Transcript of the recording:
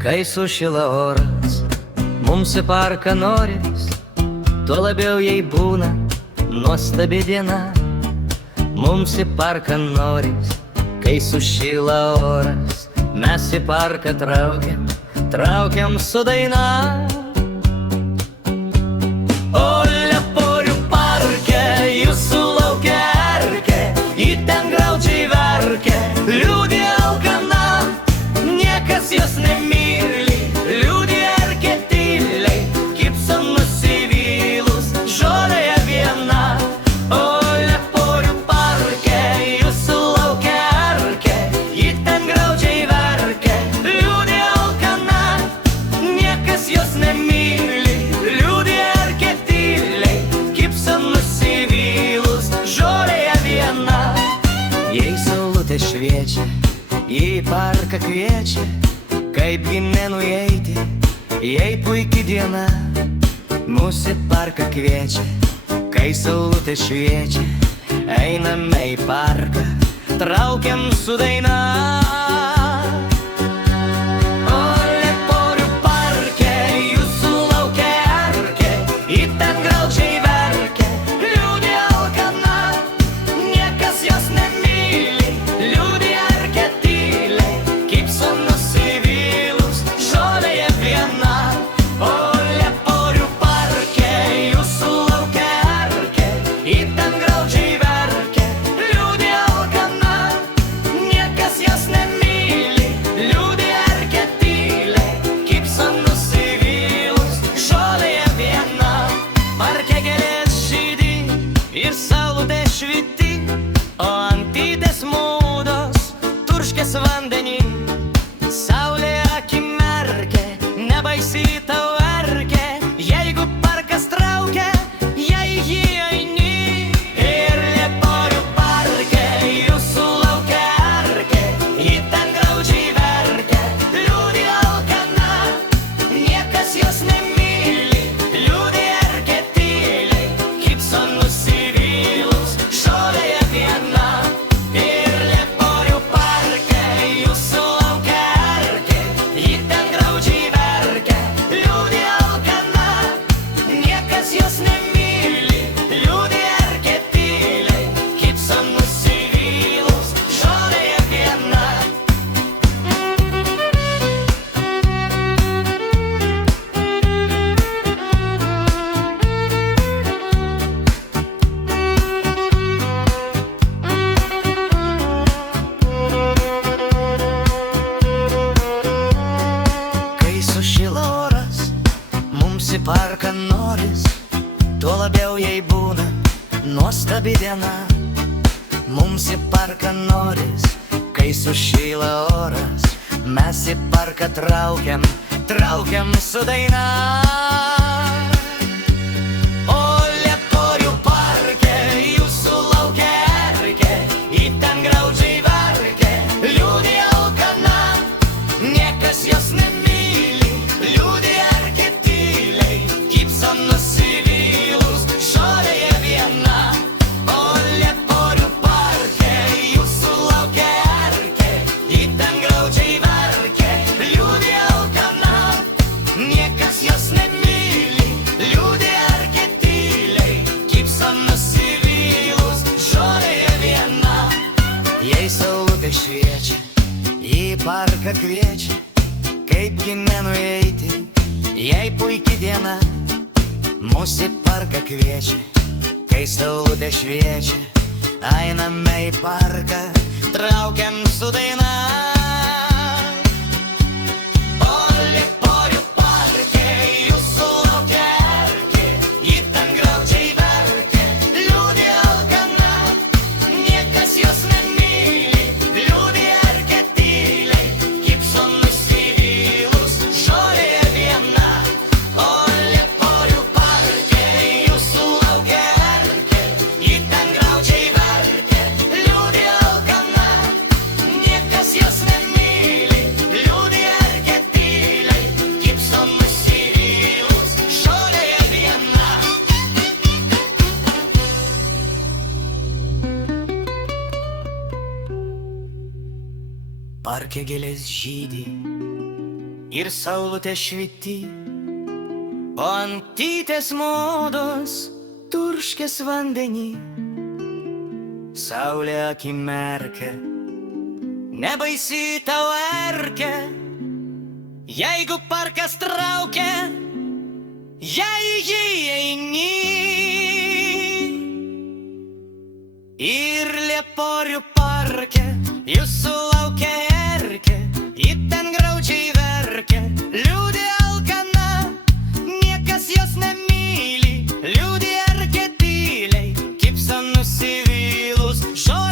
Kai sušila oras, mums į parką noris, tuo labiau jei būna nuostabi diena. Mums į parką noris, kai sušila oras, mes į parką traukiam su daina. O Leporių parke, jūsų laukia erkė, ji ten graudžiai verkia, liūdi alkana, niekas jos nemyli, liūdi erkė tyliai, kibso nusivylus, žolėje viena. O Leporių parke, jūsų laukia erkė, ji ten graudžiai verkia, liūdi alkana, niekas jos nemyli, liūdi erkė tyliai, kibso nusivylus, žolėje viena. Jei saulutė šviečia, į parką kviečia, kaipgi nenueiti, jei puiki diena. Mūsų į parką kviečia, kai saulutė šviečia, einame į parką, traukiam su daina. O Leporių parke, jūsų laukia erkė, ji ten graudžiai verkia, liūdi alkana, niekas jos nemyli, liūdi erkė tyliai, kibso nusivylus, žolėje viena. O Leporių parke, jūsų laukia erkė, ji ten graudžiai verkia, liūdi alkana, niekas jos nemyli, liūdi erkė tyliai, kibso nusivylus, žolėje viena. Parke gėlės žydi ir saulutė švyti, o antytės mūdos turškės vandenį. Saulė akį merkia, nebaisi tau erkė, jeigu parkas traukia, jei jį eini. Ir Leporių parke, jūsų laukia erkė, ji ten graudžiai verkia, liūdi alkana, niekas jos nemyli, liūdi erkė tyliai, kibso nusivylus, žolėje viena. Ir Leporių parke, jūsų laukia erkė, ji ten graudžiai verkia, liūdi alkana, niekas jos nemyli, liūdi erkė tyliai, kibso nusivylus, žolėje viena. Kai sušila oras, mums į parką noris, tuo labiau jei būna nuostabi diena. Mums į parką noris, kai sušila oras, mes į parką traukiam su daina. O Leporių parke, jūsų laukia erkė, ji ten graudžiai verkia, liūdi alkana, niekas jos nemyli, liūdi erkė tyliai, kibso nusivylus, žolėje viena. O Leporių parke, jūsų laukia erkė, ji ten graudžiai verkia, liūdi alkana, niekas jos nemyli, liūdi erkė tyliai, kibso nusivylus, žolėje viena. Jei saulutė šviečia, į parką kviečia, kaipgi nenueiti, jei puiki diena. Mūsų į parką kviečia, kai saulutė šviečia, einame į parką, traukiam su daina. O Leporių parke, jūsų laukia erkė, ji ten graudžiai verkia, liūdi alkana, niekas jos nemyli, liūdi erkė tyliai, kibso nusivylus, žolėje viena. O Leporių parke, jūsų laukia erkė, ji ten graudžiai verkia, liūdi alkana, niekas jos nemyli, liūdi erkė tyliai, kibso nusivylus, žolėje viena. Parke gėlės žydi ir saulutė švity, o antytės modos turškės vandenį. Saulė akimerkia, nebaisi tau erkė, jeigu parkas traukia, jei jį eini. Ir Lieporių parke jūsų laukia erkė, ji ten graudžiai verkia, liūdi alkana, niekas jos nemyli, liūdi erkė tyliai, kypso nusivylus, žodžiai